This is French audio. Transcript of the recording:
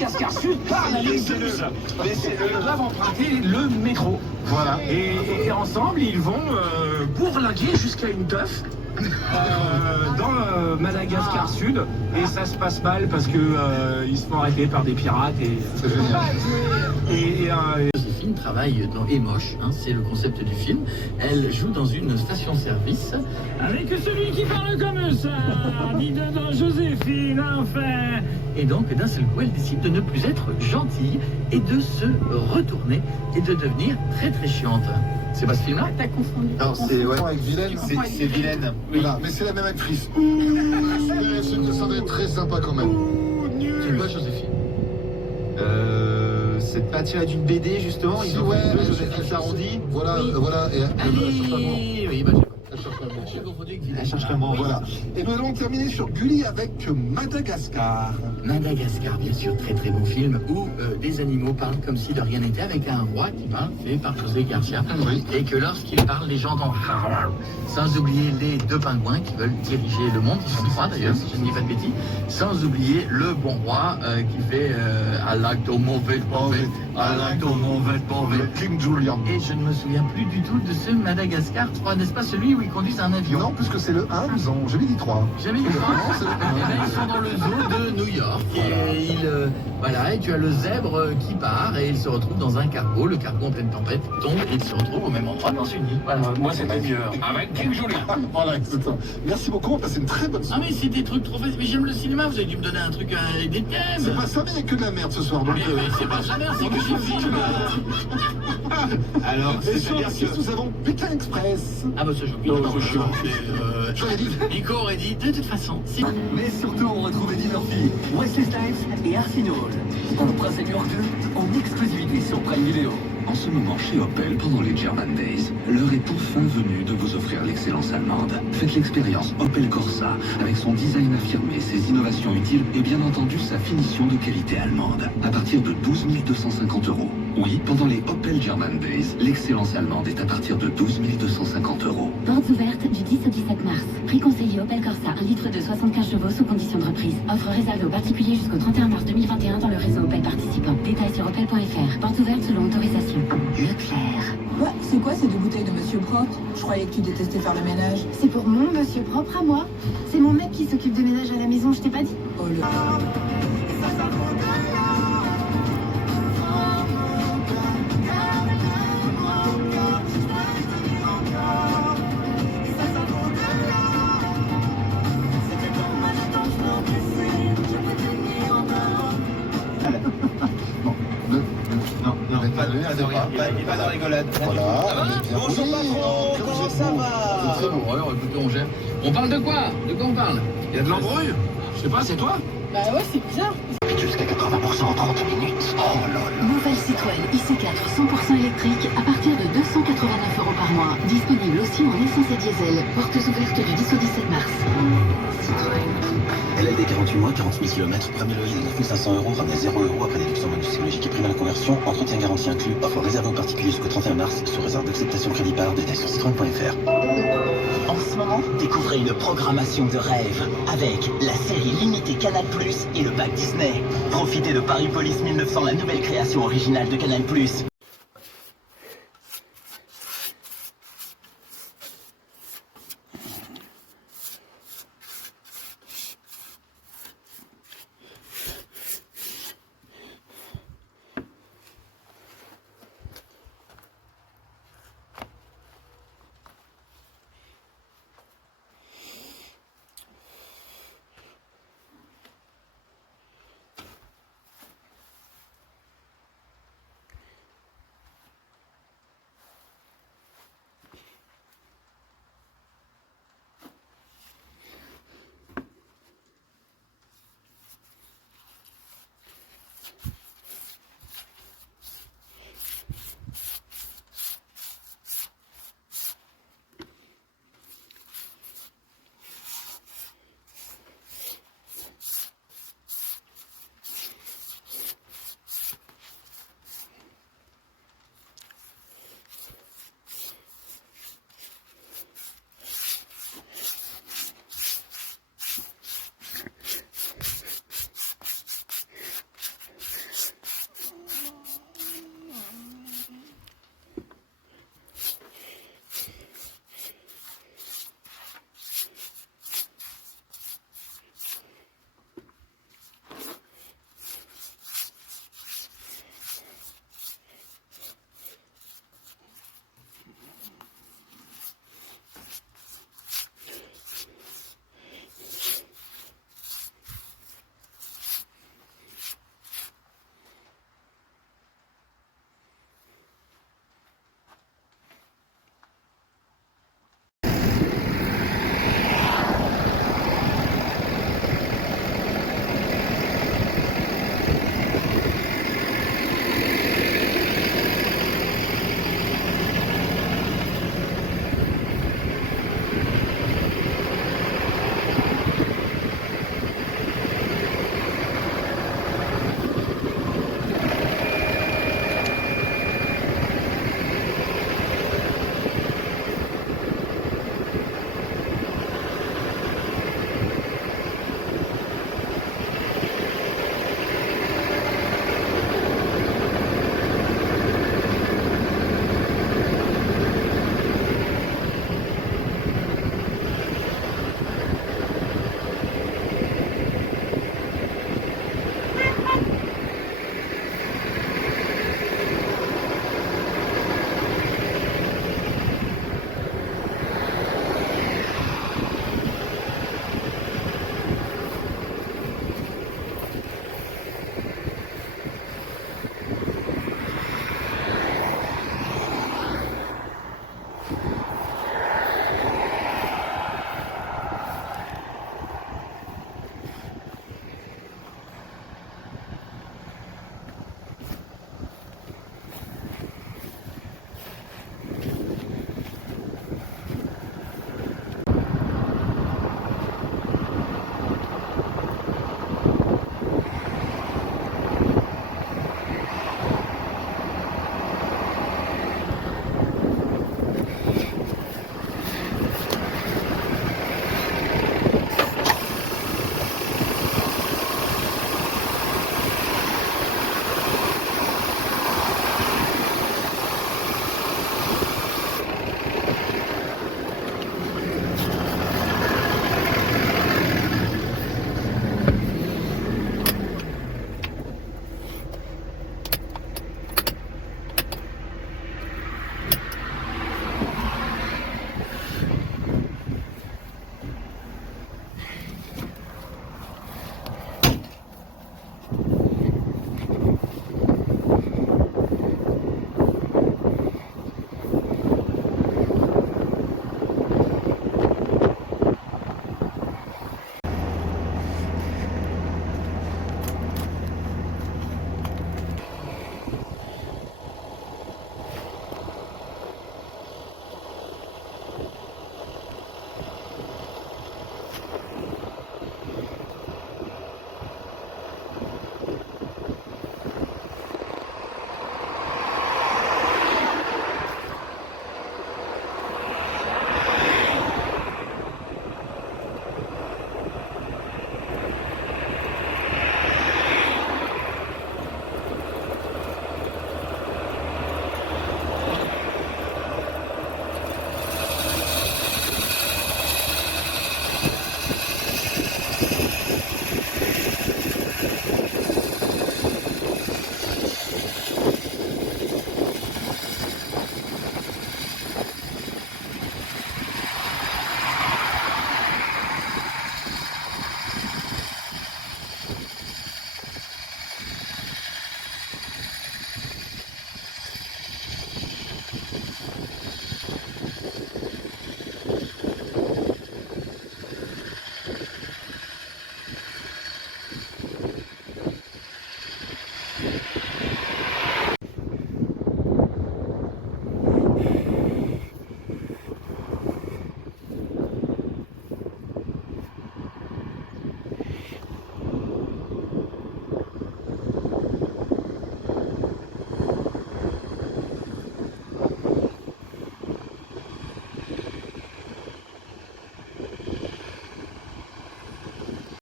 Madagascar Sud par la ligne 12. Ils doivent emprunter le métro. Voilà. Et ensemble, ils vont bourlinguer jusqu'à une teuf dans Madagascar Sud. Et ça se passe mal parce que ils se font arrêter par des pirates. C'est génial. Joséphine travaille dans Emosh, hein, c'est le concept du film. Elle joue dans une station-service. Avec celui qui parle comme ça, dis dedans Joséphine, enfin. Et donc, d'un seul coup, elle décide de ne plus être gentille et de se retourner et de devenir très très chiante. C'est pas ce film-là? T'as confondu. Non, c'est ouais. Avec Vilaine. C'est Vilaine. Voilà, mais c'est la même actrice. Ça doit être très sympa quand même. C'est pas Joséphine. C'est pas tiré d'une BD justement. Ils ont Ouais, fait Joséphine Sarondi. Voilà, voilà. Et Allez, oui, bah elle cherche l'amour. j'ai confondu avec Vilaine. Elle cherche l'amour. Voilà. Et nous allons terminer sur Gulli avec Madagascar. Madagascar, bien sûr, très très beau film où des animaux parlent comme si de rien n'était, avec un roi qui parle, fait par José Garcia, Oui. et que lorsqu'il parle, les gens dansent. Sans oublier les deux pingouins qui veulent diriger le monde, ils sont trois d'ailleurs, si je ne dis pas de bêtises, sans oublier le bon roi qui fait I like to move it, I like to move it. King Julian. Et je ne me souviens plus du tout de ce Madagascar 3, n'est-ce pas celui où ils conduisent un avion? Non, puisque c'est le 1, nous avons jamais dit 3. Jamais vu ça. Non, c'est le Eh ben, ils sont dans le zoo de New York et voilà, et tu as le zèbre qui part et il se retrouve dans un cargo. Le cargo en pleine tempête tombe et il se retrouve au même endroit dans une île. Voilà. moi, c'était mieux. Avec King Julien. Voilà, c'est ça. Merci beaucoup, on a passé une très bonne Ah soirée. mais c'est des trucs trop faciles. Mais j'aime le cinéma. Vous avez dû me donner un truc avec des C'est thèmes. pas ça, mais il n'y a que de la merde ce soir. Donc, Mais c'est pas jamais, c'est que j'ai film. Alors, Et sur c'est-à-dire le 6, que nous avons Pékin Express. Ah bah ça je Non, c'est chiant. Je l'ai dit. Nico aurait dit de toute façon. Si... Mais surtout, on retrouve Eddie Murphy, Wesley Snipes et Arsenal. Dans Le Prince et New York 2, en exclusivité sur Prime Video. En ce moment chez Opel, pendant les German Days, l'heure est enfin venue de vous offrir l'excellence allemande. Faites l'expérience Opel Corsa, avec son design affirmé, ses innovations utiles et bien entendu sa finition de qualité allemande. À partir de 12 250 €. Oui, pendant les Opel German Days, l'excellence allemande est à partir de 12 250 €. Portes ouvertes du 10 au 17 mars. Prix conseillé Opel Corsa, 1 litre de 75 chevaux sous condition de reprise. Offre réservée aux particuliers jusqu'au 31 mars 2021 dans le réseau Opel participant. Détails sur opel.fr. Portes ouvertes selon autorisation. Leclerc. Ouais, c'est quoi ces deux bouteilles de Monsieur Propre? Je croyais que tu détestais faire le ménage. C'est pour mon monsieur propre à moi. C'est mon mec qui s'occupe de ménage à la maison, je t'ai pas dit. Oh le... pas de rigolade. Voilà. Bonjour patron, comment ça va? C'est bon, alors écoutez, on parle de quoi? De quoi on parle? Il y a de l'embrouille. Je sais pas, c'est toi? Bah ouais, c'est bizarre. Jusqu'à 80% en 30 minutes. Oh là là. Nouvelle Citroën IC4 100% électrique à partir de 289 € par mois. Disponible aussi en essence et diesel. Portes ouvertes du 10 au 17 mars. LLD 48 mois, 40 000 km, premier loyer de 9 500 €, ramené à 0 € après déduction bonus psychologique et prime à la conversion, entretien garantie inclus, offre réservée aux particuliers jusqu'au 31 mars, sous réserve d'acceptation crédit par, détails sur citroën.fr. En ce moment, découvrez une programmation de rêve avec la série limitée Canal+ et le pack Disney. Profitez de Paris Police 1900, la nouvelle création originale de Canal+,